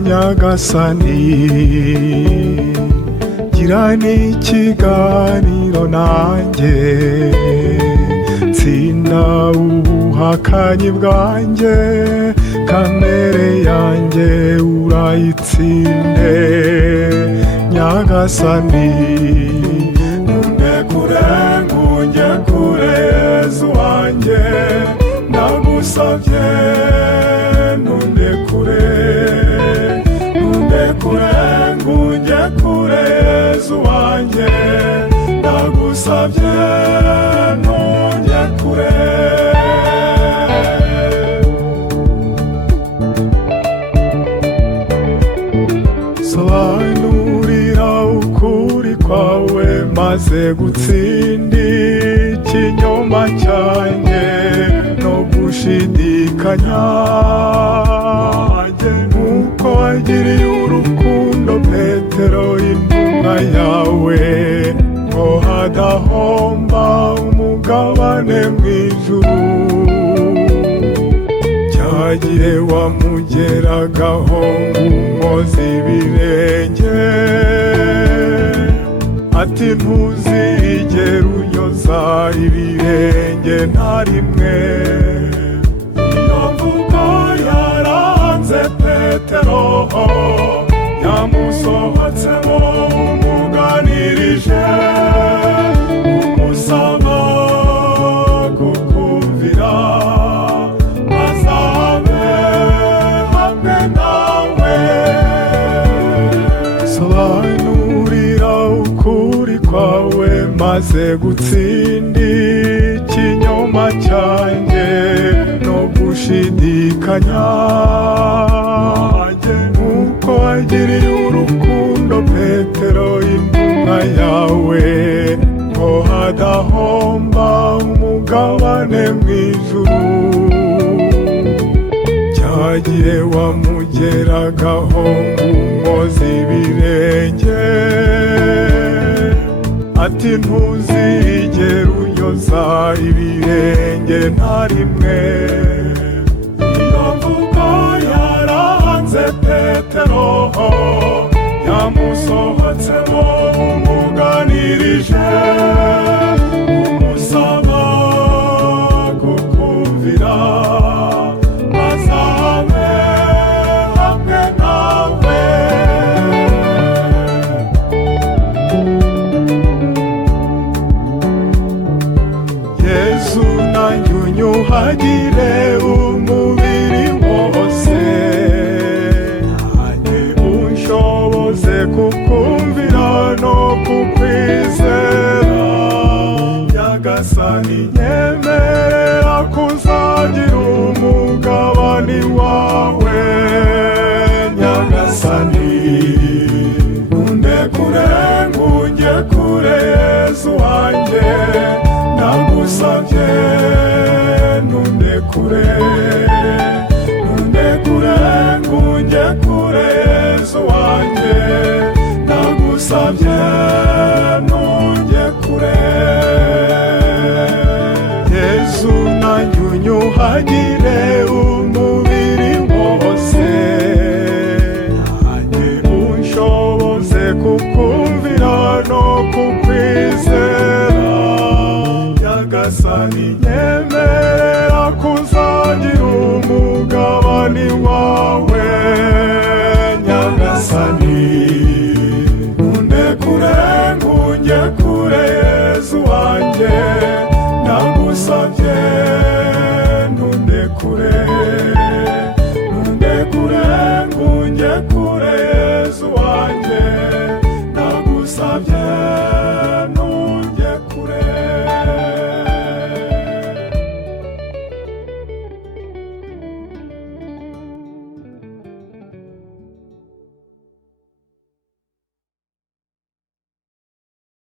nyagasani, girana ikiganiro nanjye, tsinda ubuhakanyi bwanjye, kamere yanjye urayitsinde nyagasani. Nundekure ngunge kure Yezu wanjye, ndagusabye nundekure, nundekure ngunge kure Yezu wanjye, ndagusabye nundekure. Sobanurira ukuri kwawe maze gutsinda ikinyoma cyanjye no gushidikanya, nk'uko wagiriye urukundo Petero intumwa yawe, ngo hadahomba umugabane mu ijuru. Cyagire wamugeragaho ng'umuzi ibirenge, ati ntuzigere unyoza ibirenge na rimwe. Iyo mvugo yaranze Petero, yamusohotsemo umuganirije, umusaba kukumvira, azabe hamwe nawe. Sobanurira ukuri kwawe maze gutsinda ikinyoma cyanjye no gushidikanya, nk'uko wagiriye urukundo Petero intumwa yawe, ngo hadahomba umugabane mu ijuru. Cyagire wamugeragaho ng'umuzi ibirenge, ati ntuzigere unyoza ibirenge na rimwe. Iyo mvugo yaranze Petero, yamusohotsemo umuganirije, umusaba kukumvira, azabe hamwe nawe. Yesu nanjye unyuhagire umubiri wose, nanjye unshoboze kukumvira no kukwizera. Nyagasani nyemerera kuzagira umugabane wawe. Nyagasani nundekure ngunge kure Yezu wanjye, ndagusabye nundekure, nundekure ngunge kure Yezu wanjye, ndagusabye nundekure. Yezu nanjye unyuhagire umubiri wose, nanjye unshoboze kukumvira no kukwizera. Nyagasani